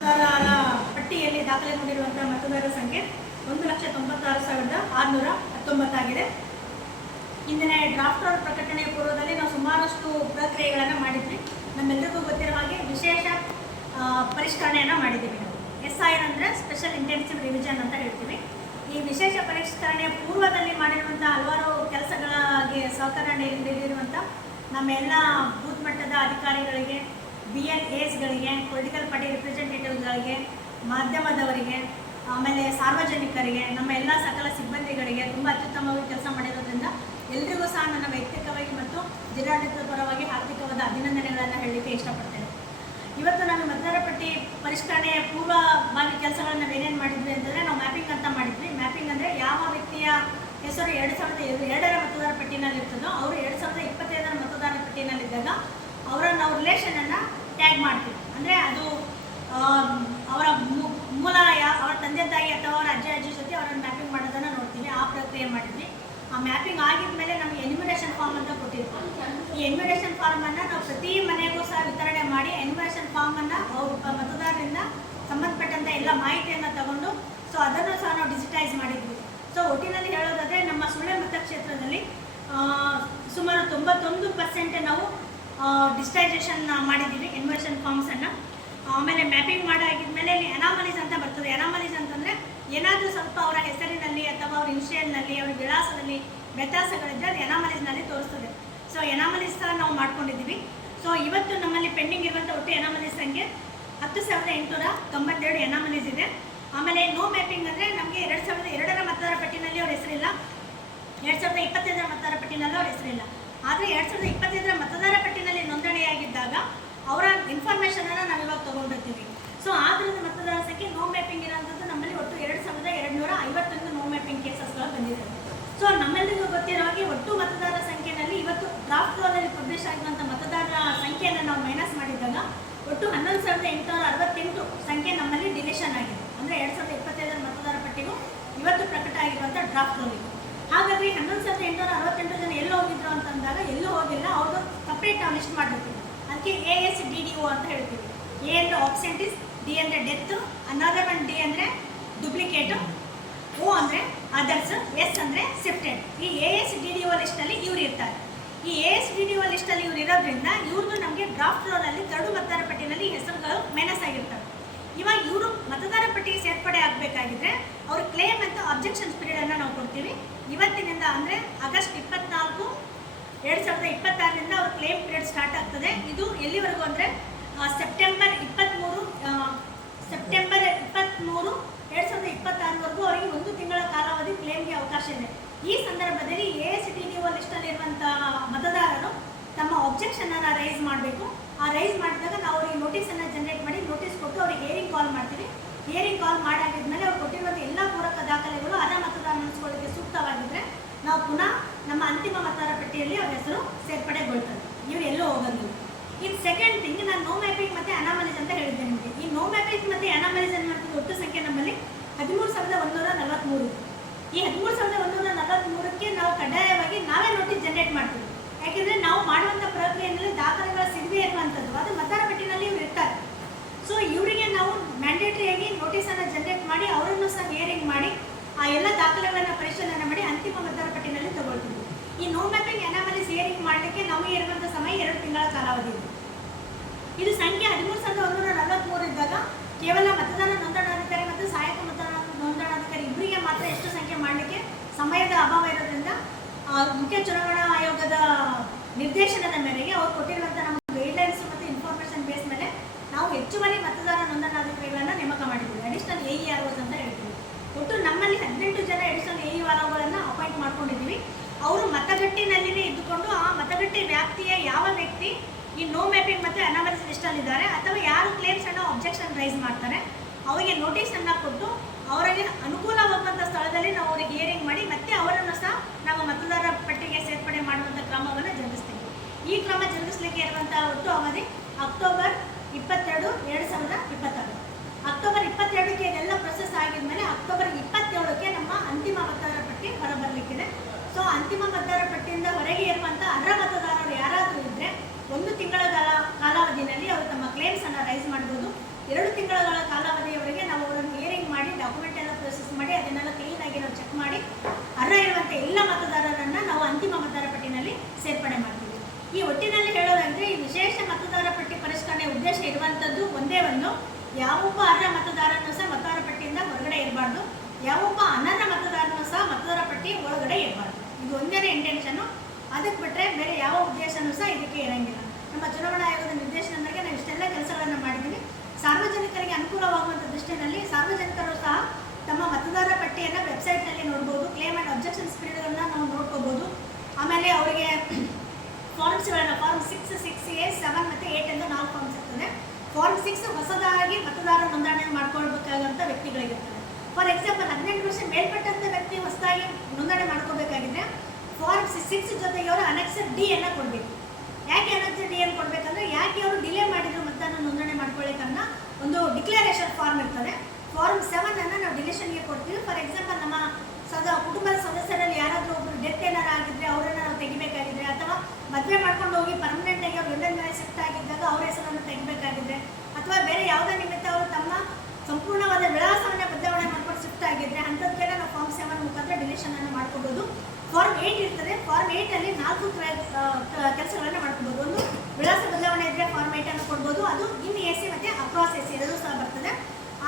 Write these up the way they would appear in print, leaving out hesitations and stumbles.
ಮತದಾರರ ಪಟ್ಟಿಯಲ್ಲಿ ದಾಖಲೆಗೊಂಡಿರುವಂತಹ ಮತದಾರರ ಸಂಖ್ಯೆ 1,96,619 ಆಗಿದೆ. ಇಂದಿನ ಡ್ರಾಫ್ಟ್ ರೋಲ್ ಪ್ರಕಟಣೆಯ ಪೂರ್ವದಲ್ಲಿ ನಾವು ಸುಮಾರಷ್ಟು ಪ್ರಕ್ರಿಯೆಗಳನ್ನು ಮಾಡಿದ್ವಿ. ನಮ್ಮೆಲ್ಲರಿಗೂ ಗೊತ್ತಿರುವ ಹಾಗೆ ವಿಶೇಷ ಪರಿಷ್ಕರಣೆಯನ್ನು ಮಾಡಿದ್ದೀವಿ. ನಾವು SIR ಅಂದರೆ ಸ್ಪೆಷಲ್ ಇಂಟೆನ್ಸಿವ್ ರಿವಿಷನ್ ಅಂತ ಹೇಳ್ತೀವಿ. ಈ ವಿಶೇಷ ಪರಿಷ್ಕರಣೆಯ ಪೂರ್ವದಲ್ಲಿ ಮಾಡಿರುವಂಥ ಹಲವಾರು ಕೆಲಸಗಳಿಗೆ ಸಹಕಾರ ನೀಡಿರುವಂಥ ನಮ್ಮೆಲ್ಲ ಬೂತ್ ಮಟ್ಟದ ಅಧಿಕಾರಿಗಳಿಗೆ, BLAsಗಳಿಗೆ, ಪೊಲಿಟಿಕಲ್ ಪಾರ್ಟಿ ರಿಪ್ರೆಸೆಂಟೇಟಿವ್ಗಳಿಗೆ, ಮಾಧ್ಯಮದವರಿಗೆ, ಆಮೇಲೆ ಸಾರ್ವಜನಿಕರಿಗೆ, ನಮ್ಮ ಎಲ್ಲ ಸಕಲ ಸಿಬ್ಬಂದಿಗಳಿಗೆ ತುಂಬ ಅತ್ಯುತ್ತಮವಾಗಿ ಕೆಲಸ ಮಾಡಿರೋದ್ರಿಂದ ಎಲ್ರಿಗೂ ಸಹ ನನ್ನ ವೈಯಕ್ತಿಕವಾಗಿ ಮತ್ತು ಜಿಲ್ಲಾಡಳಿತದ ಪರವಾಗಿ ಹಾರ್ದಿಕವಾದ ಅಭಿನಂದನೆಗಳನ್ನು ಹೇಳಲಿಕ್ಕೆ ಇಷ್ಟಪಡ್ತೇನೆ. ಇವತ್ತು ನಾನು ಮತದಾರರ ಪಟ್ಟಿ ಪರಿಷ್ಕರಣೆಯ ಪೂರ್ವಭಾವಿ ಕೆಲಸಗಳನ್ನು ಏನೇನು ಮಾಡಿದ್ವಿ ಅಂತಂದರೆ ನಾವು ಮ್ಯಾಪಿಂಗ್ ಅಂತ ಮಾಡಿದ್ವಿ. ಮ್ಯಾಪಿಂಗ್ ಅಂದರೆ ಯಾವ ವ್ಯಕ್ತಿಯ ಹೆಸರು 2002ರ ಮತದಾರರ ಪಟ್ಟಿನಲ್ಲಿರ್ತದೋ ಅವರು 2025ರ ಮತದಾರರ ಪಟ್ಟಿನಲ್ಲಿದ್ದಾಗ ಅವರ ನಾವು ರಿಲೇಷನನ್ನು ಟ್ಯಾಗ್ ಮಾಡ್ತೀವಿ. ಅಂದರೆ ಅದು ಅವರ ಮೂಲ ಅವರ ತಂದೆ ತಾಯಿ ಅಥವಾ ಅವರ ಅಜ್ಜಿ ಜೊತೆ ಅವರನ್ನು ಮ್ಯಾಪಿಂಗ್ ಮಾಡೋದನ್ನು ನೋಡ್ತೀವಿ. ಆ ಪ್ರಕ್ರಿಯೆ ಮಾಡಿದ್ವಿ. ಆ ಮ್ಯಾಪಿಂಗ್ ಆಗಿದ ಮೇಲೆ ನಮಗೆ ಎನ್ಯುಮರೇಷನ್ ಫಾರ್ಮ್ ಅಂತ ಕೊಟ್ಟಿದ್ವಿ. ಈ ಎನ್ಯುಮರೇಷನ್ ಫಾರ್ಮನ್ನು ನಾವು ಪ್ರತಿ ಮನೆಗೂ ಸಹ ವಿತರಣೆ ಮಾಡಿ ಎನ್ಯುಮರೇಷನ್ ಫಾರ್ಮನ್ನು ಮತದಾರರಿಂದ ಸಂಬಂಧಪಟ್ಟಂಥ ಎಲ್ಲ ಮಾಹಿತಿಯನ್ನು ತಗೊಂಡು ಅದನ್ನು ಸಹ ನಾವು ಡಿಜಿಟೈಸ್ ಮಾಡಿದ್ವಿ. ಒಟ್ಟಿನಲ್ಲಿ ಹೇಳೋದಾದರೆ ನಮ್ಮ ಸುಳ್ಯ ಮತಕ್ಷೇತ್ರದಲ್ಲಿ ಸುಮಾರು 91% ನಾವು ಡಿಜಿಟೈಸೇಷನ್ ಮಾಡಿದ್ದೀವಿ ಎನ್ಯುಮರೇಷನ್ ಫಾರ್ಮ್ಸನ್ನು. ಆಮೇಲೆ ಮ್ಯಾಪಿಂಗ್ ಮಾಡಾಗಿದ್ಮೇಲೆ ಇಲ್ಲಿ ಅನಾಮಲೀಸ್ ಅಂತ ಬರ್ತದೆ. ಅನಾಮಲೀಸ್ ಅಂತಂದರೆ ಏನಾದರೂ ಸ್ವಲ್ಪ ಅವರ ಹೆಸರಿನಲ್ಲಿ ಅಥವಾ ಅವ್ರ ಇನ್ಷಿಯಲ್ನಲ್ಲಿ ಅವರ ವಿಳಾಸದಲ್ಲಿ ವ್ಯತ್ಯಾಸಗಳಿದ್ದರೆ ಅದು ಎನಾಮಲೀಸ್ನಲ್ಲಿ ತೋರಿಸ್ತದೆ. ಎನಾಮಲೀಸ್ ಸಹ ನಾವು ಮಾಡ್ಕೊಂಡಿದ್ದೀವಿ. ಇವತ್ತು ನಮ್ಮಲ್ಲಿ ಪೆಂಡಿಂಗ್ ಇರುವಂಥ ಒಟ್ಟು ಎನಾಮಲೀಸ್ ಸಂಖ್ಯೆ 10,892 ಎನಾಮಲೀಸ್ ಇದೆ. ಆಮೇಲೆ ನೋ ಮ್ಯಾಪಿಂಗ್ ಅಂದರೆ ನಮಗೆ 2002ರ ಮತದಾರ ಪಟ್ಟಿನಲ್ಲಿ ಅವ್ರ ಹೆಸರಿಲ್ಲ, 2025ರ ಮತದಾರ ಪಟ್ಟಿನಲ್ಲಿ ಅವ್ರ ಹೆಸರಿಲ್ಲ. ಆದರೆ 2025ರ ಮತದಾರ ಪಟ್ಟಿನಲ್ಲಿ ನೋಂದಣಿಯಾಗಿದ್ದಾಗ ಅವರ ಇನ್ಫಾರ್ಮೇಷನನ್ನು ನಾವು ಇವಾಗ ತೊಗೊಂಡಿರ್ತೀವಿ. ಆ ಥರದ ಮತದಾರ ಸಂಖ್ಯೆ ನೋ ಮ್ಯಾಪಿಂಗ್ ಇರೋಂಥದ್ದು ನಮ್ಮಲ್ಲಿ ಒಟ್ಟು 2,251 ನೋ ಮ್ಯಾಪಿಂಗ್ ಕೇಸಸ್ಗಳು ಬಂದಿದೆ. ನಮ್ಮೆಲ್ಲರಿಗೂ ಗೊತ್ತಿರೋ ಹಾಗೆ ಒಟ್ಟು ಮತದಾರರ ಸಂಖ್ಯೆಯಲ್ಲಿ ಇವತ್ತು ಡ್ರಾಫ್ಟ್ ರೋಲಲ್ಲಿ ಪಬ್ಲಿಷ್ ಆಗಿರುವಂಥ ಮತದಾರರ ಸಂಖ್ಯೆಯನ್ನು ನಾವು ಮೈನಸ್ ಮಾಡಿದಾಗ ಒಟ್ಟು 11,868 ಸಂಖ್ಯೆ ನಮ್ಮಲ್ಲಿ ಡಿಲಿಷನ್ ಆಗಿದೆ. ಅಂದರೆ 2025ರ ಮತದಾರ ಪಟ್ಟಿಗೂ ಇವತ್ತು ಪ್ರಕಟ ಆಗಿರುವಂಥ ಡ್ರಾಫ್ಟ್ ರೋಲಿಗೂ. ಹಾಗಾದರೆ 11,868 ಜನ ಎಲ್ಲೂ ಹೋಗಿದ್ರು ಅಂತಂದಾಗ ಎಲ್ಲೂ ಹೋಗಿಲ್ಲ, ಅವ್ರದ್ದು ಸಪ್ರೇಟ್ ನಾವು ಲಿಸ್ಟ್ ಮಾಡಿರ್ತೀವಿ. ಅದಕ್ಕೆ ASDDO ಅಂತ ಹೇಳ್ತೀವಿ. A ಅಂದರೆ ಆಬ್ಸೆಂಟೀಸ್, D ಅಂದರೆ ಡೆತ್, ಅನದರ್ ಒನ್ D ಅಂದರೆ ಡುಪ್ಲಿಕೇಟು, O ಅಂದರೆ ಅದರ್ಸ್, S ಅಂದರೆ ಶಿಫ್ಟೆಡ್. ಈ ASDDO ಲಿಸ್ಟಲ್ಲಿ ಇವ್ರು ಇರ್ತಾರೆ. ಈ ASDDO ಲಿಸ್ಟಲ್ಲಿ ಇವ್ರು ಇರೋದ್ರಿಂದ ಇವ್ರದ್ದು ನಮಗೆ ಡ್ರಾಫ್ಟ್ ರೋಲಲ್ಲಿ ಕರಡು ಮತದಾರ ಪಟ್ಟಿನಲ್ಲಿ ಹೆಸರುಗಳು ಮೈನಸ್ ಆಗಿರ್ತವೆ. ಇವಾಗ ಇವರು ಮತದಾರ ಪಟ್ಟಿಗೆ ಸೇರ್ಪಡೆ ಆಗಬೇಕಾಗಿದ್ರೆ ಅವ್ರ ಕ್ಲೇಮ್ ಅಂತ ಅಬ್ಜೆಕ್ಷನ್ಸ್ ಪೀರಿಯಡನ್ನು ನಾವು ಕೊಡ್ತೀವಿ. ಇವತ್ತಿನಿಂದ ಅಂದರೆ ಆಗಸ್ಟ್ 24, 2026ರಿಂದ ಅವ್ರ ಕ್ಲೇಮ್ ಪೀರಿಯಡ್ ಸ್ಟಾರ್ಟ್ ಆಗ್ತದೆ. ಇದು ಎಲ್ಲಿವರೆಗೂ ಅಂದರೆ ಸೆಪ್ಟೆಂಬರ್ 23, 2026ವರೆಗೂ ಅವರಿಗೆ 1 ತಿಂಗಳ ಕಾಲಾವಧಿ ಕ್ಲೇಮ್ಗೆ ಅವಕಾಶ ಇದೆ. ಈ ಸಂದರ್ಭದಲ್ಲಿ ASDDO ಲಿಸ್ಟಲ್ಲಿರುವಂಥ ಮತದಾರರು ತಮ್ಮ ಅಬ್ಜೆಕ್ಷನನ್ನು ರೈಸ್ ಮಾಡಬೇಕು. ಆ ರೈಸ್ ಮಾಡಿದಾಗ ನಾವು ಅವರಿಗೆ ನೋಟಿಸನ್ನು ಜನರೇಟ್ ಮಾಡಿ ನೋಟಿಸ್ ಕೊಟ್ಟು ಅವ್ರಿಗೆ ಹಿಯರಿಂಗ್ ಕಾಲ್ ಮಾಡ್ತೀವಿ. ಹಿಯರಿಂಗ್ ಕಾಲ್ ಮಾಡಾಗಿದ್ಮೇಲೆ ಅವ್ರು ಕೊಟ್ಟಿರುವಂಥ ಎಲ್ಲ ಪೂರಕ ದಾಖಲೆಗಳು ಅರ್ಹ ಮತದಾರ ನೆನೆಸ್ಕೊಳ್ಳೋಕ್ಕೆ ಸೂಕ್ತವಾಗಿದ್ದರೆ ನಾವು ಪುನಃ ನಮ್ಮ ಅಂತಿಮ ಮತದಾರ ಪಟ್ಟಿಯಲ್ಲಿ ಅವ್ರ ಹೆಸರು ಸೇರ್ಪಡೆಗೊಳ್ತದೆ. ಇವರು ಎಲ್ಲೂ ಹೋಗೋದಿಲ್ಲ. ಇದು ಸೆಕೆಂಡ್ ಥಿಂಗ್. ನಾನು ನೋ ಮ್ಯಾಪಿಂಗ್ ಮತ್ತು ಅನಾಮಲೀಸ್ ಅಂತ ಹೇಳಿದ್ದೆ ನಿಮಗೆ. ಈ ನೋ ಮ್ಯಾಪಿಂಗ್ ಮತ್ತು ಅನಾಮಲೀಸ್ ಅನ್ನುವಂಥದ್ದು ಒಟ್ಟು ಸಂಖ್ಯೆ ನಮ್ಮಲ್ಲಿ 13,143. ಈ 13,143ಕ್ಕೆ ನಾವು ಕಡ್ಡಾಯವಾಗಿ ನಾವೇ ನೋಟಿಸ್ ಜನರೇಟ್ ಮಾಡ್ತೀವಿ. ಯಾಕೆಂದರೆ ನಾವು ಮಾಡುವಂಥ ಪ್ರಕ್ರಿಯೆಯಲ್ಲಿ ದಾಖಲೆಗಳ ಸಿಗದೆ ಇರುವಂಥದ್ದು ಅದು ಮತದಾರ ಪಟ್ಟಿನಲ್ಲಿ ಇವ್ರು ಇರ್ತಾರೆ. ಇವರಿಗೆ ನಾವು ಮ್ಯಾಂಡೇಟರಿಯಾಗಿ ನೋಟಿಸನ್ನು ಜನರೇಟ್ ಮಾಡಿ ಅವರನ್ನು ಸಹ ಹಿಯರಿಂಗ್ ಮಾಡಿ ಆ ಎಲ್ಲ ದಾಖಲೆಗಳನ್ನು ಪರಿಶೀಲನೆ ಮಾಡಿ ಅಂತಿಮ ಮತದಾರ ಪಟ್ಟಿನಲ್ಲಿ ತಗೊಳ್ತೀವಿ. ಈ ನೋ ಮ್ಯಾಪಿಂಗ್ ಅನಾಮಲೀಸ್ ಹಿಯರಿಂಗ್ ಮಾಡಲಿಕ್ಕೆ ನಮಗೆ ಇರುವಂಥ ಸಮಯ 2 ತಿಂಗಳ ಕಾಲಾವಧಿ ಇದೆ. ಇದು ಸಂಖ್ಯೆ 13,143 ಇದ್ದಾಗ ಕೇವಲ ಮತದಾನ ನೋಂದಣಾಧಿಕಾರಿ ಮತ್ತು ಸಹಾಯಕ ಮತದಾನ ನೋಂದಣಾಧಿಕಾರಿ ಇಬ್ಬರಿಗೆ ಮಾತ್ರ ಎಷ್ಟು ಸಂಖ್ಯೆ ಮಾಡಲಿಕ್ಕೆ ಸಮಯದ ಅಭಾವ ಇರೋದ್ರಿಂದ ಮುಖ್ಯ ಚುನಾವಣಾ ಆಯೋಗದ ನಿರ್ದೇಶನದ ಮೇರೆಗೆ ಅವ್ರು ಕೊಟ್ಟಿರುವಂಥ ನಮ್ಮ ಗೈಡ್ಲೈನ್ಸ್ ಮತ್ತು ಇನ್ಫಾರ್ಮೇಷನ್ ಬೇಸ್ ಮೇಲೆ ನಾವು ಹೆಚ್ಚುವರಿ ಮತದಾರ ನೋಂದಣಾಧಿಕಾರಿಗಳನ್ನು ನೇಮಕ ಮಾಡಿದ್ದೀವಿ. ಅಡಿಷನಲ್ AEROs ಅಂತ ಹೇಳ್ತೀವಿ. ಒಟ್ಟು ನಮ್ಮಲ್ಲಿ 18 ಜನ ಅಡಿಷನಲ್ AEROಗಳನ್ನು ಅಪಾಯಿಂಟ್ ಮಾಡ್ಕೊಂಡಿದ್ದೀವಿ. ಅವರು ಮತಗಟ್ಟಿನಲ್ಲಿಯೇ ಇದ್ದುಕೊಂಡು ಆ ಮತಗಟ್ಟೆ ವ್ಯಾಪ್ತಿಯ ಯಾವ ವ್ಯಕ್ತಿ ಈ ನೋ ಮ್ಯಾಪಿಂಗ್ ಮತ್ತು ಅನಾಮಲೀಸ್ ಲಿಸ್ಟಲ್ಲಿದ್ದಾರೆ ಅಥವಾ ಯಾರು ಕ್ಲೇಮ್ಸನ್ನು ಅಬ್ಜೆಕ್ಷನ್ ರೈಸ್ ಮಾಡ್ತಾರೆ ಅವರಿಗೆ ನೋಟಿಸನ್ನು ಕೊಟ್ಟು ಅವರಿಗೆ ಅನುಕೂಲವಾಗುವಂಥ ಸ್ಥಳದಲ್ಲಿ ನಾವು ಅವರಿಗೆ ಹಿಯರಿಂಗ್ ಮಾಡಿ ಮತ್ತೆ ಅವರನ್ನು ಸಹ ನಾವು ಮತದಾರ ಪಟ್ಟಿಗೆ ಸೇರ್ಪಡೆ ಮಾಡುವಂಥ ಕ್ರಮವನ್ನು ಜರುಗಿಸ್ತೀವಿ. ಈ ಕ್ರಮ ಜರುಗಿಸಲಿಕ್ಕೆ ಇರುವಂಥ ಒಟ್ಟು ಅವಧಿ ಅಕ್ಟೋಬರ್ 22, 2022. ಅಕ್ಟೋಬರ್ 22ಕ್ಕೆ ಇದೆಲ್ಲ ಪ್ರೊಸೆಸ್ ಆಗಿದ್ಮೇಲೆ ಅಕ್ಟೋಬರ್ 27ಕ್ಕೆ ನಮ್ಮ ಅಂತಿಮ ಮತದಾರ ಪಟ್ಟಿ ಹೊರಬರಲಿಕ್ಕಿದೆ. ಅಂತಿಮ ಮತದಾರ ಪಟ್ಟಿಯಿಂದ ಹೊರಗೆ ಇರುವಂಥ ಅರ್ಹ ಮತದಾರರು ಯಾರಾದರೂ ಇದ್ದರೆ 1 ತಿಂಗಳ ಕಾಲಾವಧಿಯಲ್ಲಿ ಅವರು ತಮ್ಮ ಕ್ಲೇಮ್ಸನ್ನು ರೈಸ್ ಮಾಡ್ಬೋದು. 2 ತಿಂಗಳ ಕಾಲಾವಧಿಯವರೆಗೆ ನಾವು ಅವರನ್ನು ಹಿಯರಿಂಗ್ ಮಾಡಿ ಡಾಕ್ಯುಮೆಂಟ್ ಎಲ್ಲ ಪ್ರೊಸೆಸ್ ಮಾಡಿ ಅದನ್ನೆಲ್ಲ ಕ್ಲೀನಾಗಿ ನಾವು ಚೆಕ್ ಮಾಡಿ ಅರ್ಹ ಇರುವಂಥ ಎಲ್ಲ ಮತದಾರರನ್ನು ನಾವು ಅಂತಿಮ ಮತದಾರ ಪಟ್ಟಿನಲ್ಲಿ ಸೇರ್ಪಡೆ ಮಾಡ್ತೀವಿ. ಈ ಒಟ್ಟಿನಲ್ಲಿ ಹೇಳೋದಾದರೆ ಈ ವಿಶೇಷ ಮತದಾರ ಪಟ್ಟಿ ಪರಿಷ್ಕರಣೆ ಉದ್ದೇಶ ಇರುವಂಥದ್ದು ಒಂದೇ ಒಂದು, ಯಾವೊಬ್ಬ ಅರ್ಹ ಮತದಾರನೂ ಸಹ ಮತದಾರ ಪಟ್ಟಿಯಿಂದ ಹೊರಗಡೆ ಇರಬಾರ್ದು, ಯಾವೊಬ್ಬ ಅನರ್ಹ ಮತದಾರನೂ ಸಹ ಮತದಾರ ಪಟ್ಟಿ ಒಳಗಡೆ ಇರಬಾರ್ದು. ಇದು ಒಂದೇ ಇಂಟೆನ್ಷನ್ನು. ಅದಕ್ಕೆ ಬಿಟ್ಟರೆ ಬೇರೆ ಯಾವ ಉದ್ದೇಶನೂ ಸಹ ಇದಕ್ಕೆ ಇರಂಗಿಲ್ಲ. ನಮ್ಮ ಚುನಾವಣಾ ಆಯೋಗದ ನಿರ್ದೇಶನ ಮೇರೆಗೆ ನಾವು ಇಷ್ಟೆಲ್ಲ ಕೆಲಸಗಳನ್ನು ಮಾಡಿದ್ದೀವಿ. ಸಾರ್ವಜನಿಕರಿಗೆ ಅನುಕೂಲವಾಗುವಂಥ ದೃಷ್ಟಿಯಲ್ಲಿ ಸಾರ್ವಜನಿಕರು ಸಹ ತಮ್ಮ ಮತದಾರ ಪಟ್ಟಿಯನ್ನು ವೆಬ್ಸೈಟ್ನಲ್ಲಿ ನೋಡ್ಬೋದು. ಕ್ಲೇಮ್ ಆ್ಯಂಡ್ ಅಬ್ಜೆಕ್ಷನ್ಸ್ ಪೀರಿಯಡನ್ನು ನಾವು ನೋಡ್ಕೋಬೋದು. ಆಮೇಲೆ ಅವರಿಗೆ ಫಾರ್ಮ್ಸ್ಗಳನ್ನು ಫಾರ್ಮ್ 6, 6A, 7 ಮತ್ತು 8 ಎಂದು 4 ಫಾರ್ಮ್ಸ್ ಇರ್ತದೆ. ಫಾರ್ಮ್ 6 ಹೊಸದಾಗಿ ಮತದಾರ ನೋಂದಣಿ ಮಾಡ್ಕೊಳ್ಬೇಕಾದಂಥ ವ್ಯಕ್ತಿಗಳಿಗಿರ್ತದೆ. ಫಾರ್ ಎಕ್ಸಾಂಪಲ್ 18 ವರ್ಷ ಮೇಲ್ಪಟ್ಟಂಥ ವ್ಯಕ್ತಿ ಹೊಸದಾಗಿ ನೋಂದಣಿ ಮಾಡ್ಕೋಬೇಕಾಗಿದ್ರೆ ಫಾರ್ಮ್ 6 ಜೊತೆಗೆ ಅವರು ಅನೆಕ್ಸರ್ ಡಿ ಅನ್ನು ಕೊಡಬೇಕು. ಯಾಕೆ ಅನೆಕ್ಸರ್ ಡಿ ಅನ್ನು ಕೊಡಬೇಕಂದ್ರೆ ಯಾಕೆ ಅವರು ಡಿಲೇ ಮಾಡಿದ್ರು ಮತದಾನ ನೋಂದಣಿ ಮಾಡ್ಕೊಳ್ಳಿಕ್ಕನ್ನ ಒಂದು ಡಿಕ್ಲರೇಷನ್ ಫಾರ್ಮ್ ಇರ್ತದೆ. ಫಾರ್ಮ್ 7 ಅನ್ನು ನಾವು ಡಿಲಿಷನ್ಗೆ ಕೊಡ್ತೀವಿ. ಫಾರ್ ಎಕ್ಸಾಂಪಲ್ ನಮ್ಮ ಕುಟುಂಬದ ಸದಸ್ಯರಲ್ಲಿ ಯಾರಾದರೂ ಒಬ್ಬರು ಡೆತ್ ಏನಾರು ಆಗಿದ್ರೆ ಅವರನ್ನು ನಾವು ತೆಗಿಬೇಕಾಗಿದ್ರೆ, ಅಥವಾ ಮದುವೆ ಮಾಡ್ಕೊಂಡು ಹೋಗಿ ಪರ್ಮನೆಂಟಾಗಿ ಅವ್ರು ಲಂಡನ್ ಮೇಲೆ ಶಿಫ್ಟ್ ಆಗಿದ್ದಾಗ ಅವ್ರ ಹೆಸರನ್ನು ತೆಗಿಬೇಕಾಗಿದ್ರೆ, ಅಥವಾ ಬೇರೆ ಯಾವುದೇ ನಿಮಿತ್ತ ಅವರು ತಮ್ಮ ಸಂಪೂರ್ಣವಾದ ವಿಳಾಸವನ್ನು ಬದಲಾವಣೆ ಮಾಡ್ಕೊಂಡು ಶಿಫ್ಟ್ ಆಗಿದ್ರೆ ಅಂಥದ್ದಕ್ಕೆಲ್ಲ ನಾವು ಫಾರ್ಮ್ 7 ಮುಖಾಂತರ ಡಿಲಿಷನನ್ನು ಮಾಡ್ಕೋಬೋದು. ಫಾರ್ಮ್ 8 ಇರ್ತದೆ. ಫಾರ್ಮ್ 8ಅಲ್ಲಿ 4 ಕೆಲಸಗಳನ್ನು ಮಾಡ್ಕೋಬೋದು. ಒಂದು, ವಿಳಾಸ ಬದಲಾವಣೆ ಇದ್ದರೆ ಫಾರ್ಮ್ 8 ಅನ್ನು ಕೊಡ್ಬೋದು. ಅದು ಇನ್ AC ಮತ್ತು ಅಕ್ರಾಸ್ AC ಎರಡೂ ಸಹ ಬರ್ತದೆ.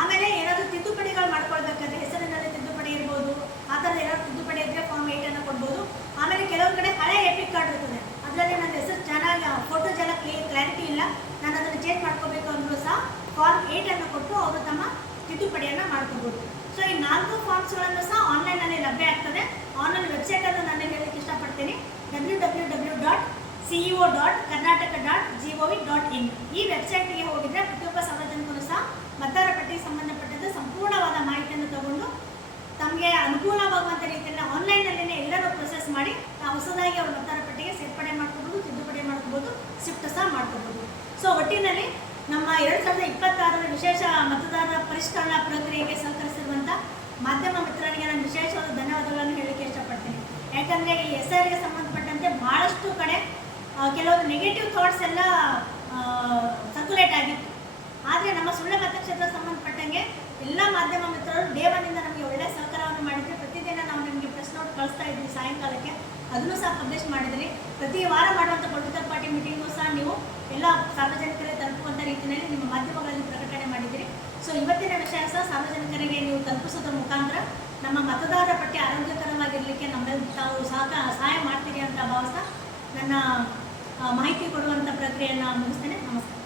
ಆಮೇಲೆ ಏನಾದರೂ ತಿದ್ದುಪಡಿಗಳು ಮಾಡ್ಕೊಳ್ಬೇಕಾದ್ರೆ ಹೆಸರಿನಲ್ಲಿ ತಿದ್ದುಪಡಿ ಇರ್ಬೋದು, ಆ ಥರದ ಏನಾದ್ರು ತಿದ್ದುಪಡಿ ಇದ್ದರೆ ಫಾರ್ಮ್ 8 ಅನ್ನು ಕೊಡ್ಬೋದು. ಆಮೇಲೆ ಕೆಲವು ಕಡೆ ಹಳೆ ಎಪಿಕ್ ಕಾರ್ಡ್ ಇರ್ತದೆ, ಅದರಲ್ಲಿ ನನ್ನ ಹೆಸರು ಚೆನ್ನಾಗಿ ಫೋಟೋಸ್ ಎಲ್ಲ ಕ್ಲಾರಿಟಿ ಇಲ್ಲ, ನಾನು ಅದನ್ನು ಚೇಂಜ್ ಮಾಡ್ಕೋಬೇಕು ಅಂದರೂ ಸಹ ಫಾರ್ಮ್ 8 ಅನ್ನು ಕೊಟ್ಟು ಅವರು ತಮ್ಮ ತಿದ್ದುಪಡಿಯನ್ನು ಮಾಡ್ಕೋಬೋದು. ಸೊ ಈ 4 ಫಾರ್ಮ್ಸ್ಗಳನ್ನು ಸಹ ಆನ್ಲೈನಲ್ಲಿ ಲಭ್ಯ ಆಗ್ತದೆ. ಆನ್ಲೈನ್ ವೆಬ್ಸೈಟನ್ನು ನಾನು ಹೇಳಲಿಕ್ಕೆ ಇಷ್ಟಪಡ್ತೀನಿ, www.co.karnataka.gov.in. ಈ ವೆಬ್ಸೈಟ್ಗೆ ಹೋಗಿದ್ರೆ ಪ್ರತಿಯೊಬ್ಬ ಸಾರ್ವಜನಿಕರು ಸಹ ಮತದಾರ ಪಟ್ಟಿಗೆ ಸಂಬಂಧಪಟ್ಟಂತೆ ಸಂಪೂರ್ಣವಾದ ಮಾಹಿತಿಯನ್ನು ತಗೊಂಡು ತಮಗೆ ಅನುಕೂಲವಾಗುವಂಥ ರೀತಿಯಲ್ಲಿ ಆನ್ಲೈನಲ್ಲೇ ಎಲ್ಲರೂ ಪ್ರೊಸೆಸ್ ಮಾಡಿ ಹೊಸದಾಗಿ ಅವರು ಮತದಾರ ಪಟ್ಟಿಗೆ ಸೇರ್ಪಡೆ ಮಾಡ್ಕೋಬೋದು, ತಿದ್ದುಪಡಿ ಮಾಡ್ಕೋಬೋದು, ಶಿಫ್ಟ್ ಸಹ ಮಾಡ್ಕೋಬೋದು. ಸೊ ಒಟ್ಟಿನಲ್ಲಿ ನಮ್ಮ 2026ರ ವಿಶೇಷ ಮತದಾರ ಪರಿಷ್ಕರಣಾ ಪ್ರಕ್ರಿಯೆಗೆ ಸಹಕರಿಸಿರುವಂಥ ಮಾಧ್ಯಮ ಮಿತ್ರರಿಗೆ ನಾನು ವಿಶೇಷವಾದ ಧನ್ಯವಾದಗಳನ್ನು ಹೇಳಲಿಕ್ಕೆ ಇಷ್ಟಪಡ್ತೀನಿ. ಯಾಕಂದರೆ ಈ SIRಗೆ ಸಂಬಂಧಪಟ್ಟಂತೆ ಭಾಳಷ್ಟು ಕಡೆ ಕೆಲವೊಂದು ನೆಗೆಟಿವ್ ಥಾಟ್ಸ್ ಎಲ್ಲ ಸರ್ಕ್ಯುಲೇಟ್ ಆಗಿತ್ತು. ಆದರೆ ನಮ್ಮ ಸುಳ್ಯ ಮತಕ್ಷೇತ್ರಕ್ಕೆ ಸಂಬಂಧಪಟ್ಟಂಗೆ ಎಲ್ಲ ಮಾಧ್ಯಮ ಮಿತ್ರರು ಡೇ 1 ನಮಗೆ ಒಳ್ಳೆಯ ಸಹಕಾರವನ್ನು ಮಾಡಿದರೆ ಪ್ರತಿದಿನ ನಾವು ನಿಮಗೆ ಪ್ರೆಸ್ ನೋಟ್ ಕಳಿಸ್ತಾ ಇದ್ವಿ ಸಾಯಂಕಾಲಕ್ಕೆ, ಅದನ್ನು ಸಹ ಪಬ್ಲಿಷ್ ಮಾಡಿದ್ರಿ. ಪ್ರತಿ ವಾರ ಮಾಡುವಂಥ ಪೊಲಿಟಿಕಲ್ ಪಾರ್ಟಿ ಮೀಟಿಂಗು ಸಹ ನೀವು ಎಲ್ಲ ಸಾರ್ವಜನಿಕರಿಗೆ ತಲುಪುವಂಥ ರೀತಿಯಲ್ಲಿ ನಿಮ್ಮ ಮಾಧ್ಯಮಗಳಲ್ಲಿ ಪ್ರಕಟಣೆ ಮಾಡಿದ್ದೀರಿ. ಸೊ ಇವತ್ತಿನ ವಿಷಯ ಸಹ ಸಾರ್ವಜನಿಕರಿಗೆ ನೀವು ತಲುಪಿಸೋದ್ರ ಮುಖಾಂತರ ನಮ್ಮ ಮತದಾರರ ಪಟ್ಟಿ ಆರೋಗ್ಯಕರವಾಗಿರಲಿಕ್ಕೆ ನಮ್ಮೆಲ್ಲ ತಾವು ಸಹಾಯ ಮಾಡ್ತೀರಿ ಅಂತ ಭಾವಿಸ್ತಾ ನನ್ನ ಮಾಹಿತಿ ಕೊಡುವಂಥ ಪ್ರಕ್ರಿಯೆಯನ್ನು ಮುಗಿಸ್ತೇನೆ. ನಮಸ್ಕಾರ.